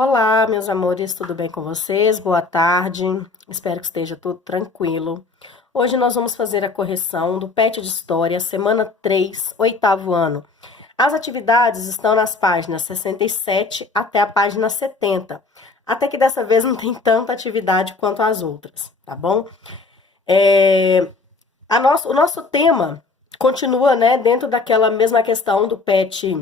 Olá, meus amores, tudo bem com vocês? Boa tarde, espero que esteja tudo tranquilo. Hoje nós vamos fazer a correção do PET de História, semana 3, oitavo ano. As atividades estão nas páginas 67 até a página 70, até que dessa vez não tem tanta atividade quanto as outras, tá bom? O nosso tema continua, né, dentro daquela mesma questão do PET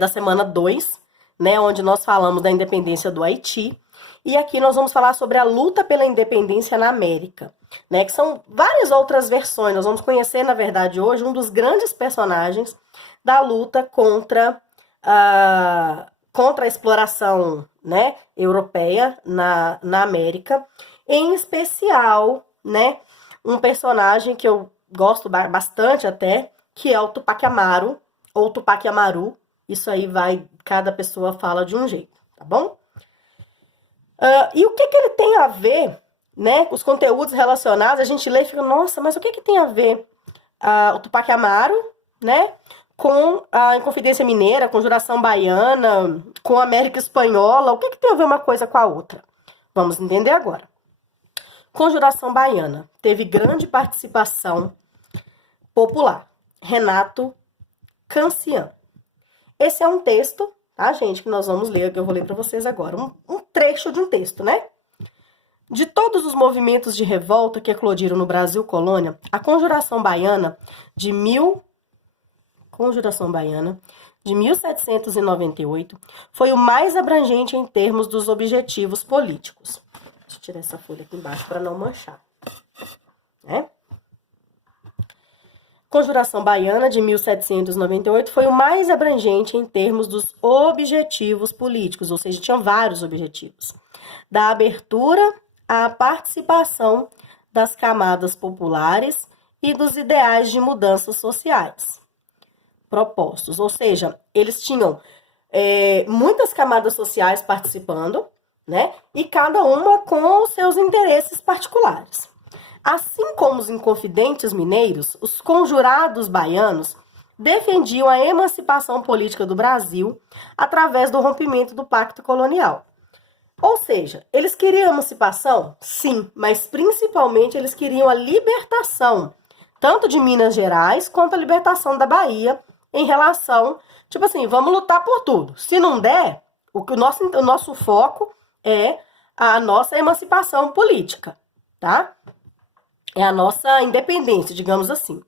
da semana 2, né, onde nós falamos da independência do Haiti, e aqui nós vamos falar sobre a luta pela independência na América, né, que são várias outras versões. Nós vamos conhecer, na verdade, hoje, um dos grandes personagens da luta contra a exploração, né, europeia na América, em especial, né, um personagem que eu gosto bastante até, que é o Tupac Amaru, ou Tupac Amaru. Isso aí cada pessoa fala de um jeito, tá bom? E o que ele tem a ver, né? Os conteúdos relacionados, a gente lê e fica, nossa, mas o que tem a ver o Tupac Amaru, né? Com a Inconfidência Mineira, Conjuração Baiana, com a América Espanhola, o que tem a ver uma coisa com a outra? Vamos entender agora. Conjuração Baiana teve grande participação popular. Renato Cancian. Esse é um texto, tá, gente, que nós vamos ler, que eu vou ler para vocês agora. Um trecho de um texto, né? De todos os movimentos de revolta que eclodiram no Brasil colônia, a Conjuração Baiana de 1798 foi o mais abrangente em termos dos objetivos políticos. Deixa eu tirar essa folha aqui embaixo para não manchar, né? Conjuração Baiana de 1798 foi o mais abrangente em termos dos objetivos políticos, ou seja, tinha vários objetivos. Da abertura à participação das camadas populares e dos ideais de mudanças sociais propostos. Ou seja, eles tinham muitas camadas sociais participando, né? E cada uma com os seus interesses particulares. Assim como os inconfidentes mineiros, os conjurados baianos defendiam a emancipação política do Brasil através do rompimento do pacto colonial. Ou seja, eles queriam emancipação? Sim, mas principalmente eles queriam a libertação, tanto de Minas Gerais quanto a libertação da Bahia, em relação, tipo assim, vamos lutar por tudo. Se não der, o nosso foco é a nossa emancipação política, tá? É a nossa independência, digamos assim.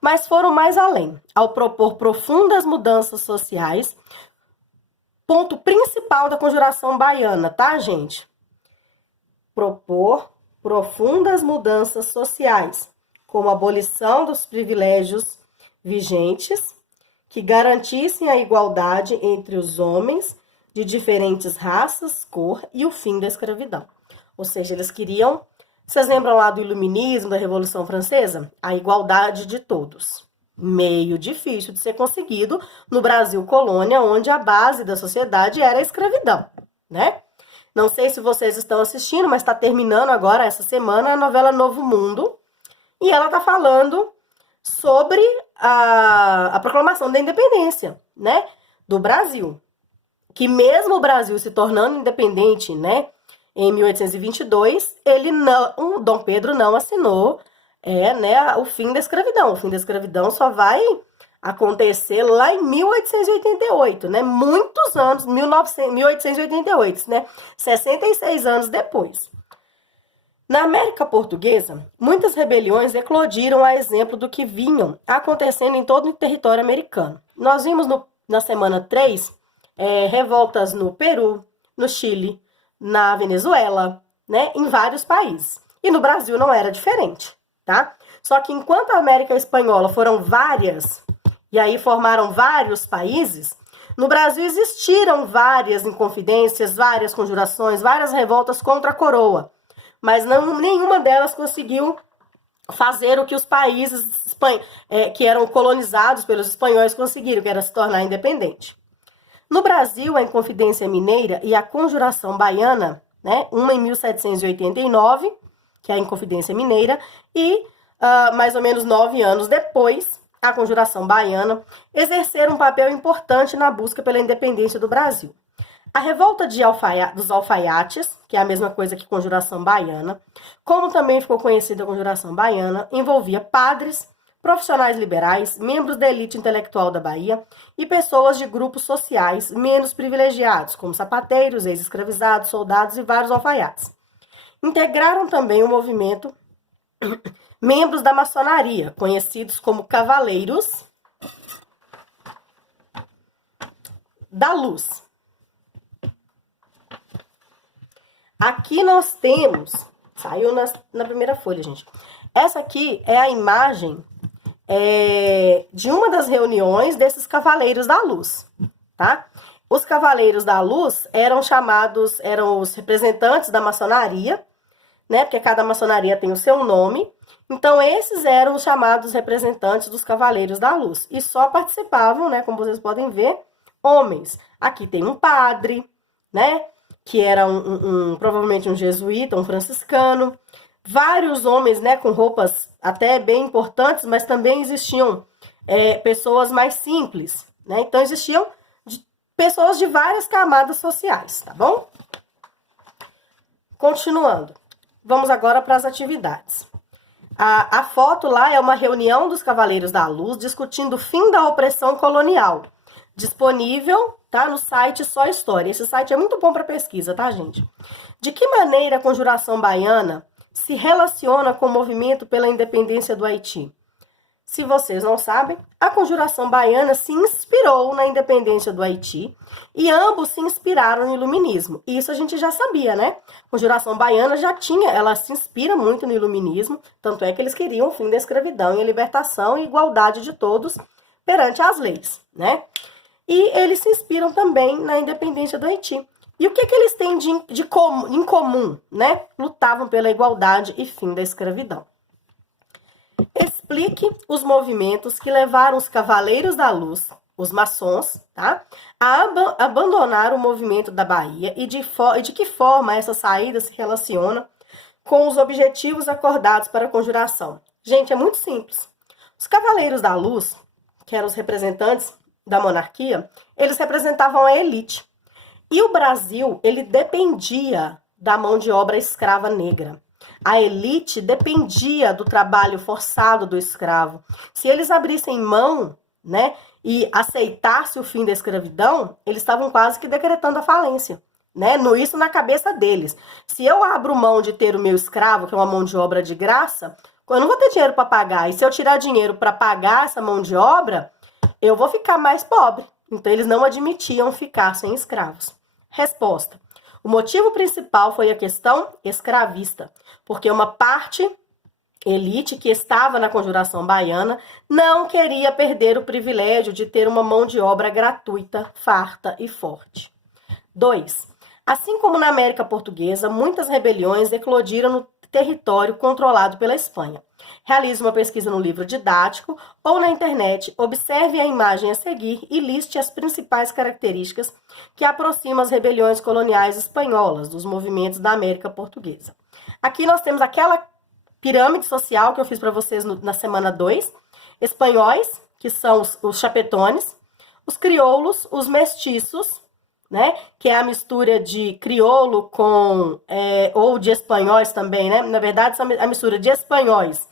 Mas foram mais além, ao propor profundas mudanças sociais, ponto principal da Conjuração Baiana, tá, gente? Propor profundas mudanças sociais, como a abolição dos privilégios vigentes, que garantissem a igualdade entre os homens de diferentes raças, cor e o fim da escravidão. Ou seja, eles queriam... Vocês lembram lá do Iluminismo, da Revolução Francesa? A igualdade de todos. Meio difícil de ser conseguido no Brasil colônia, onde a base da sociedade era a escravidão, né? Não sei se vocês estão assistindo, mas está terminando agora, essa semana, a novela Novo Mundo. E ela está falando sobre a proclamação da independência, né? Do Brasil. Que mesmo o Brasil se tornando independente, né? Em 1822, o Dom Pedro não assinou o fim da escravidão. O fim da escravidão só vai acontecer lá em 1888, né? Muitos anos, 1888, né? 66 anos depois. Na América Portuguesa, muitas rebeliões eclodiram a exemplo do que vinham acontecendo em todo o território americano. Nós vimos na semana 3 revoltas no Peru, no Chile, na Venezuela, né, em vários países. E no Brasil não era diferente, tá? Só que enquanto a América Espanhola foram várias, e aí formaram vários países, no Brasil existiram várias inconfidências, várias conjurações, várias revoltas contra a coroa. Mas nenhuma delas conseguiu fazer o que os países que eram colonizados pelos espanhóis conseguiram, que era se tornar independente. No Brasil, a Inconfidência Mineira e a Conjuração Baiana, né, uma em 1789, que é a Inconfidência Mineira, e mais ou menos 9 anos depois, a Conjuração Baiana, exerceram um papel importante na busca pela independência do Brasil. A revolta dos alfaiates, que é a mesma coisa que Conjuração Baiana, como também ficou conhecida a Conjuração Baiana, envolvia padres, profissionais liberais, membros da elite intelectual da Bahia e pessoas de grupos sociais menos privilegiados, como sapateiros, ex-escravizados, soldados e vários alfaiates. Integraram também o movimento membros da maçonaria, conhecidos como Cavaleiros da Luz. Aqui nós temos, saiu na primeira folha, gente. Essa aqui é a imagem de uma das reuniões desses Cavaleiros da Luz, tá? Os Cavaleiros da Luz eram os representantes da maçonaria, né? Porque cada maçonaria tem o seu nome. Então, esses eram os chamados representantes dos Cavaleiros da Luz. E só participavam, né? Como vocês podem ver, homens. Aqui tem um padre, né? Que era provavelmente um jesuíta, um franciscano. Vários homens, né? Com roupas até bem importantes, mas também existiam pessoas mais simples, né? Então, existiam pessoas de várias camadas sociais, tá bom? Continuando. Vamos agora para as atividades. A foto lá é uma reunião dos Cavaleiros da Luz discutindo o fim da opressão colonial. Disponível, tá, no site Só História. Esse site é muito bom para pesquisa, tá, gente? De que maneira a Conjuração Baiana se relaciona com o movimento pela independência do Haiti? Se vocês não sabem, a Conjuração Baiana se inspirou na independência do Haiti e ambos se inspiraram no Iluminismo. Isso a gente já sabia, né? A Conjuração Baiana ela se inspira muito no Iluminismo, tanto é que eles queriam o fim da escravidão e a libertação e igualdade de todos perante as leis, né? E eles se inspiram também na independência do Haiti. E o que eles têm em comum, né? Lutavam pela igualdade e fim da escravidão. Explique os movimentos que levaram os Cavaleiros da Luz, os maçons, tá? A abandonar o movimento da Bahia e de que forma essa saída se relaciona com os objetivos acordados para a conjuração. Gente, é muito simples. Os Cavaleiros da Luz, que eram os representantes da monarquia, eles representavam a elite. E o Brasil, ele dependia da mão de obra escrava negra. A elite dependia do trabalho forçado do escravo. Se eles abrissem mão, né, e aceitassem o fim da escravidão, eles estavam quase que decretando a falência, né? Isso na cabeça deles. Se eu abro mão de ter o meu escravo, que é uma mão de obra de graça, eu não vou ter dinheiro para pagar. E se eu tirar dinheiro para pagar essa mão de obra, eu vou ficar mais pobre. Então, eles não admitiam ficar sem escravos. Resposta. O motivo principal foi a questão escravista, porque uma parte elite que estava na Conjuração Baiana não queria perder o privilégio de ter uma mão de obra gratuita, farta e forte. 2. Assim como na América Portuguesa, muitas rebeliões eclodiram no território controlado pela Espanha. Realize uma pesquisa no livro didático ou na internet, observe a imagem a seguir e liste as principais características que aproximam as rebeliões coloniais espanholas dos movimentos da América Portuguesa. Aqui nós temos aquela pirâmide social que eu fiz para vocês na semana 2. Espanhóis, que são os chapetones, os crioulos, os mestiços, né, que é a mistura de crioulo com, ou de espanhóis também, né, na verdade, a mistura de espanhóis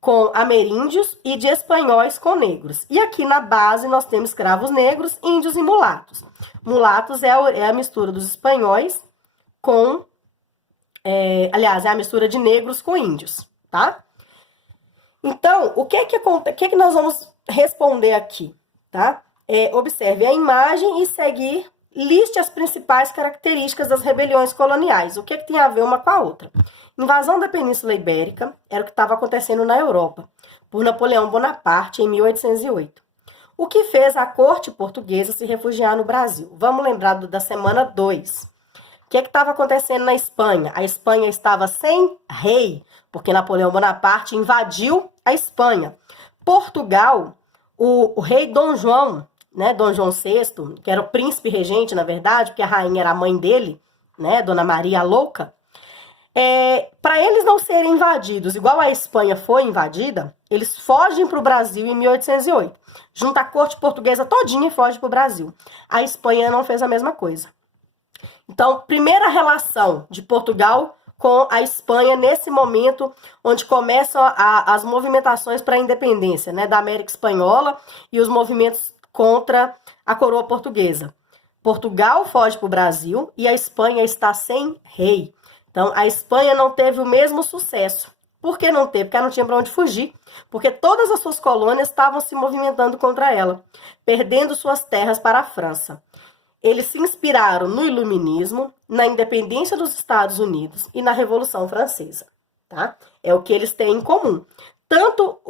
com ameríndios e de espanhóis com negros. E aqui na base nós temos escravos negros, índios e mulatos. Mulatos é a mistura dos espanhóis com, aliás, é a mistura de negros com índios, tá? Então, o que nós vamos responder aqui, tá? Observe a imagem e seguir. Liste as principais características das rebeliões coloniais. O que tem a ver uma com a outra? Invasão da Península Ibérica era o que estava acontecendo na Europa, por Napoleão Bonaparte, em 1808. O que fez a corte portuguesa se refugiar no Brasil? Vamos lembrar da semana 2. O que estava acontecendo na Espanha? A Espanha estava sem rei, porque Napoleão Bonaparte invadiu a Espanha. Portugal, o rei Dom João, né, Dom João VI, que era o príncipe regente, na verdade, porque a rainha era a mãe dele, né, Dona Maria a Louca, para eles não serem invadidos, igual a Espanha foi invadida, eles fogem para o Brasil em 1808. Junta a corte portuguesa todinha e foge para o Brasil. A Espanha não fez a mesma coisa. Então, primeira relação de Portugal com a Espanha nesse momento onde começam as movimentações para a independência, né, da América Espanhola e os movimentos contra a coroa portuguesa. Portugal foge para o Brasil e a Espanha está sem rei. Então, a Espanha não teve o mesmo sucesso. Por que não teve? Porque ela não tinha para onde fugir. Porque todas as suas colônias estavam se movimentando contra ela, perdendo suas terras para a França. Eles se inspiraram no Iluminismo, na independência dos Estados Unidos e na Revolução Francesa. Tá? É o que eles têm em comum. Tanto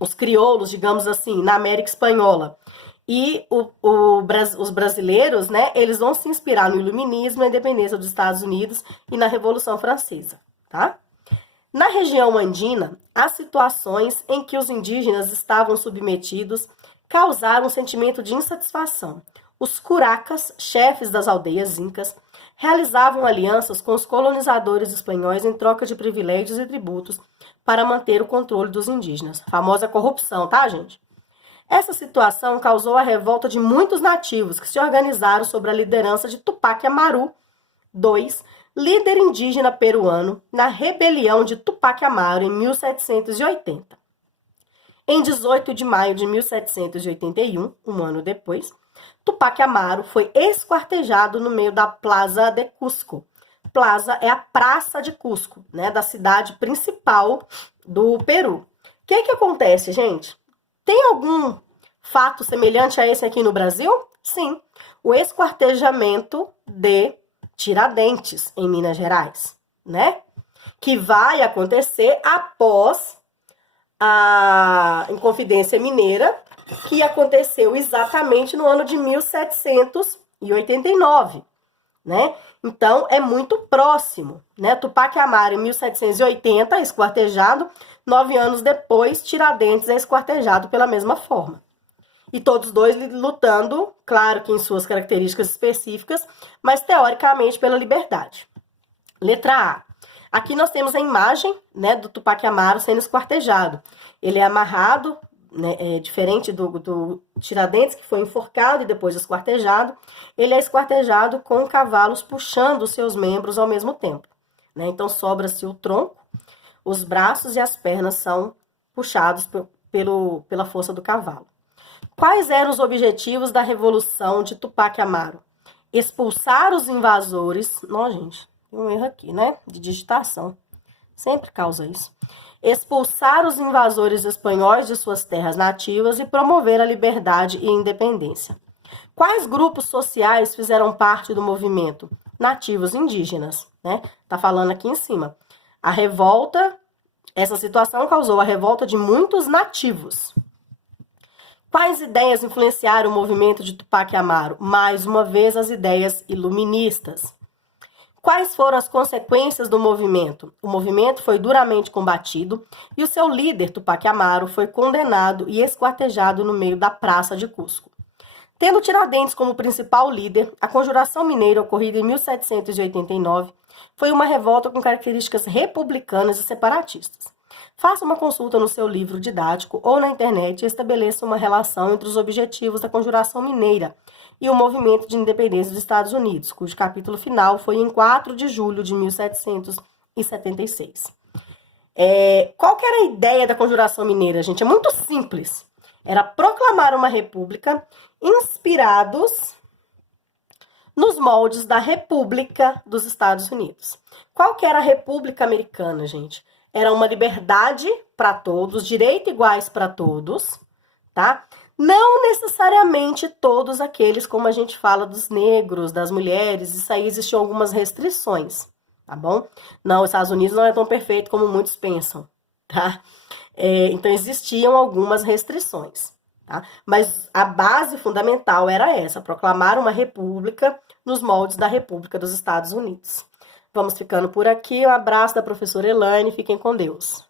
os crioulos, digamos assim, na América Espanhola e os brasileiros, né, eles vão se inspirar no Iluminismo, na independência dos Estados Unidos e na Revolução Francesa. Tá? Na região andina, as situações em que os indígenas estavam submetidos causaram um sentimento de insatisfação. Os curacas, chefes das aldeias incas, realizavam alianças com os colonizadores espanhóis em troca de privilégios e tributos para manter o controle dos indígenas. A famosa corrupção, tá, gente? Essa situação causou a revolta de muitos nativos que se organizaram sob a liderança de Tupac Amaru II, líder indígena peruano, na rebelião de Tupac Amaru em 1780. Em 18 de maio de 1781, um ano depois, Tupac Amaru foi esquartejado no meio da Plaza de Cusco. Plaza é a Praça de Cusco, né, da cidade principal do Peru. O que acontece, gente? Tem algum fato semelhante a esse aqui no Brasil? Sim, o esquartejamento de Tiradentes, em Minas Gerais, né? Que vai acontecer após a Inconfidência Mineira, que aconteceu exatamente no ano de 1789, né? Então, é muito próximo, né? Tupac Amaru, em 1780, esquartejado. 9 anos depois, Tiradentes é esquartejado pela mesma forma. E todos dois lutando, claro que em suas características específicas, mas teoricamente pela liberdade. Letra A. Aqui nós temos a imagem, né, do Tupac Amaru sendo esquartejado. Ele é amarrado, né, diferente do Tiradentes, que foi enforcado e depois esquartejado. Ele é esquartejado com cavalos puxando os seus membros ao mesmo tempo, né? Então sobra-se o tronco, os braços e as pernas são puxados pela força do cavalo. Quais eram os objetivos da Revolução de Tupac Amaru? Expulsar os invasores... Não, gente, tem um erro aqui, né? De digitação. Sempre causa isso. Expulsar os invasores espanhóis de suas terras nativas e promover a liberdade e a independência. Quais grupos sociais fizeram parte do movimento? Nativos indígenas, né? Tá falando aqui em cima. A revolta, essa situação causou a revolta de muitos nativos. Quais ideias influenciaram o movimento de Tupac Amaru? Mais uma vez, as ideias iluministas. Quais foram as consequências do movimento? O movimento foi duramente combatido e o seu líder, Tupac Amaru, foi condenado e esquartejado no meio da Praça de Cusco. Tendo Tiradentes como principal líder, a Conjuração Mineira, ocorrida em 1789, foi uma revolta com características republicanas e separatistas. Faça uma consulta no seu livro didático ou na internet e estabeleça uma relação entre os objetivos da Conjuração Mineira e o movimento de independência dos Estados Unidos, cujo capítulo final foi em 4 de julho de 1776. Qual que era a ideia da Conjuração Mineira, gente? É muito simples. Era proclamar uma república inspirados nos moldes da República dos Estados Unidos. Qual que era a República Americana, gente? Era uma liberdade para todos, direitos iguais para todos, tá? Não necessariamente todos aqueles, como a gente fala dos negros, das mulheres, isso aí existiam algumas restrições, tá bom? Não, os Estados Unidos não é tão perfeito como muitos pensam, tá? Então existiam algumas restrições, tá? Mas a base fundamental era essa, proclamar uma república nos moldes da República dos Estados Unidos. Vamos ficando por aqui. Um abraço da professora Elaine. Fiquem com Deus.